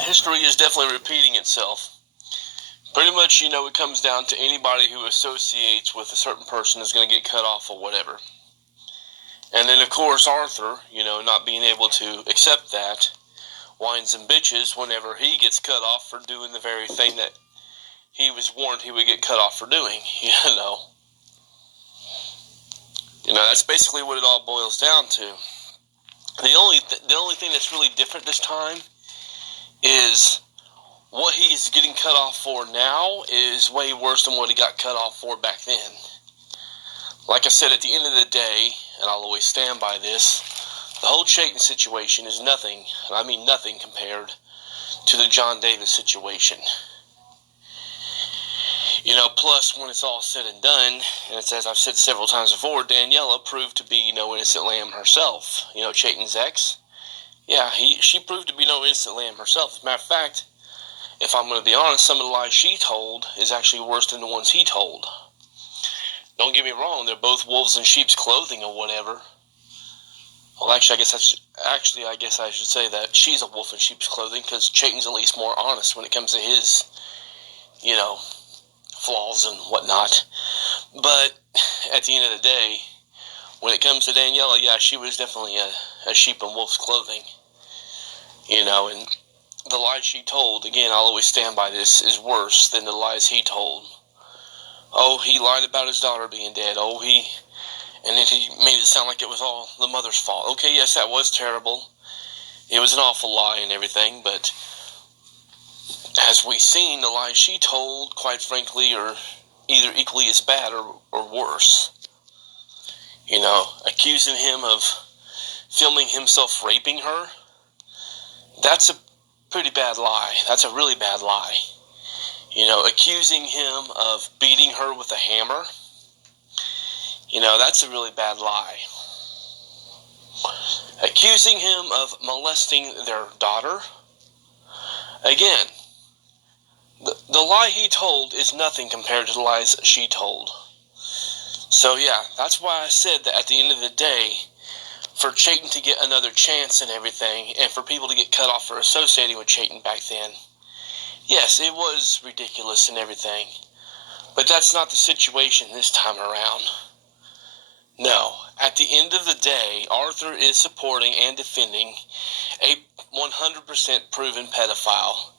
history is definitely repeating itself. Pretty much, it comes down to anybody who associates with a certain person is going to get cut off or whatever. And then, of course, Arthur, not being able to accept that, whines and bitches whenever he gets cut off for doing the very thing that he was warned he would get cut off for doing, that's basically what it all boils down to. The only thing that's really different this time is what he's getting cut off for now is way worse than what he got cut off for back then. Like I said, at the end of the day, and I'll always stand by this, the whole Chayton situation is nothing, and I mean nothing, compared to the John Davis situation. Plus, when it's all said and done, and it's as I've said several times before, Daniela proved to be no innocent lamb herself. Chayton's ex, she proved to be no innocent lamb herself. As a matter of fact, if I'm going to be honest, some of the lies she told is actually worse than the ones he told. Don't get me wrong, they're both wolves in sheep's clothing or whatever. Well, actually, I guess I should say that she's a wolf in sheep's clothing, because Chayton's at least more honest when it comes to his, flaws and whatnot. But at the end of the day, when it comes to Daniela, she was definitely a sheep in wolf's clothing. And the lies she told, again, I'll always stand by this, is worse than the lies he told. Oh, he lied about his daughter being dead. And then he made it sound like it was all the mother's fault. Okay, yes, that was terrible. It was an awful lie and everything, but as we've seen, the lies she told, quite frankly, are either equally as bad or worse. Accusing him of filming himself raping her, that's a pretty bad lie. That's a really bad lie. Accusing him of beating her with a hammer, that's a really bad lie. Accusing him of molesting their daughter, again, the lie he told is nothing compared to the lies she told. So that's why I said that at the end of the day, for Chayton to get another chance and everything, and for people to get cut off for associating with Chayton back then, yes, it was ridiculous and everything, but that's not the situation this time around. No, at the end of the day, Arthur is supporting and defending a 100% proven pedophile.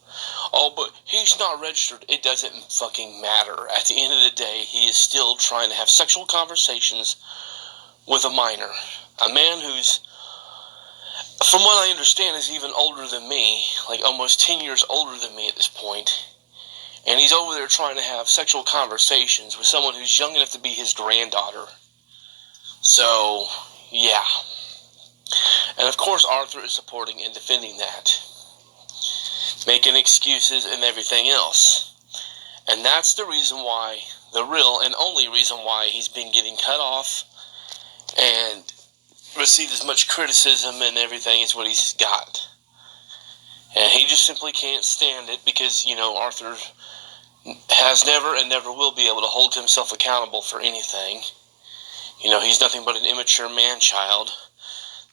Oh, but he's not registered. It doesn't fucking matter. At the end of the day, he is still trying to have sexual conversations with a minor. A man who's, from what I understand, is even older than me, like almost 10 years older than me at this point. And he's over there trying to have sexual conversations with someone who's young enough to be his granddaughter. So, And of course, Arthur is supporting and defending that, making excuses and everything else. And that's the reason why, the real and only reason why he's been getting cut off and received as much criticism and everything as what he's got. And he just simply can't stand it because, Arthur has never and never will be able to hold himself accountable for anything. He's nothing but an immature man-child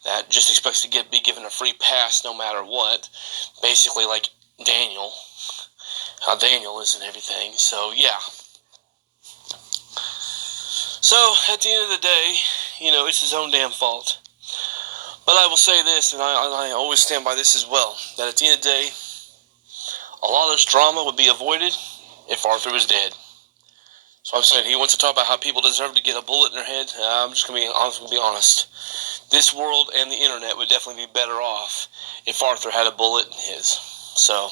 that just expects to be given a free pass no matter what. Basically like Daniel. How Daniel is and everything. So, So, at the end of the day, it's his own damn fault. But I will say this, and I always stand by this as well, that at the end of the day, a lot of this drama would be avoided if Arthur was dead. So I'm saying he wants to talk about how people deserve to get a bullet in their head. I'm just going to be honest. This world and the internet would definitely be better off if Arthur had a bullet in his. So,